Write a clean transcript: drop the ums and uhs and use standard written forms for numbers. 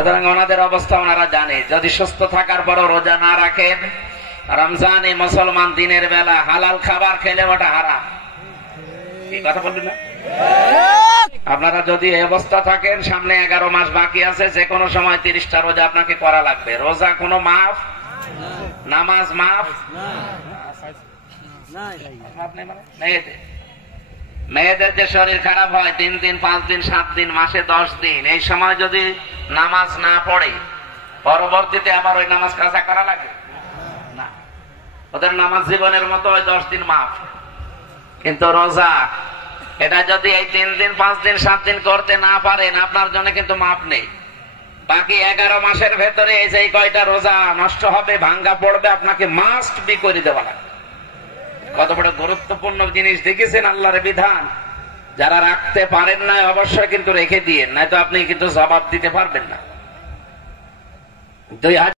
সুতরাং ওনাদের অবস্থা ওনারা জানে। যদি সুস্থ থাকার পরও রোজা না রাখেন, রমজানে মুসলমান দিনের বেলা হালাল খাবার খেলে ওটা হারাম। এই কথা বলবেন না? আপনারা যদি এই অবস্থা থাকেন, সামনে 11 মাস বাকি আছে, যে কোনো সময় 30টা রোজা আপনাকে করা লাগবে। রোজা কোনো মাফ, নামাজ মাফ। মেয়েদের যে শরীর খারাপ হয় 3 দিন, 5 দিন, 7 দিন, মাসে 10 দিন, এই সময় যদি নামাজ না পড়ে, পরবর্তীতে আবার ওই নামাজ কাজা করা লাগে না। ওদের নামাজ জীবনের মতো ওই 10 দিন মাফ। কিন্তু রোজা, এটা যদি এই 3 দিন, 5 দিন, 7 দিন করতে না পারেন, আপনার জন্য কিন্তু মাফ নেই। বাকি 11 মাসের ভেতরে এই যে কয়টা রোজা নষ্ট হবে, ভাঙ্গা পড়বে, আপনাকে মাস্ট বি করে দেওয়া লাগবে। কত বড় গুরুত্বপূর্ণ জিনিস দেখেছেন আল্লাহর বিধান। যারা রাখতে পারেন না অবশ্যই কিন্তু রেখে দিয়েন, নয়তো আপনি কিন্তু জবাব দিতে পারবেন না।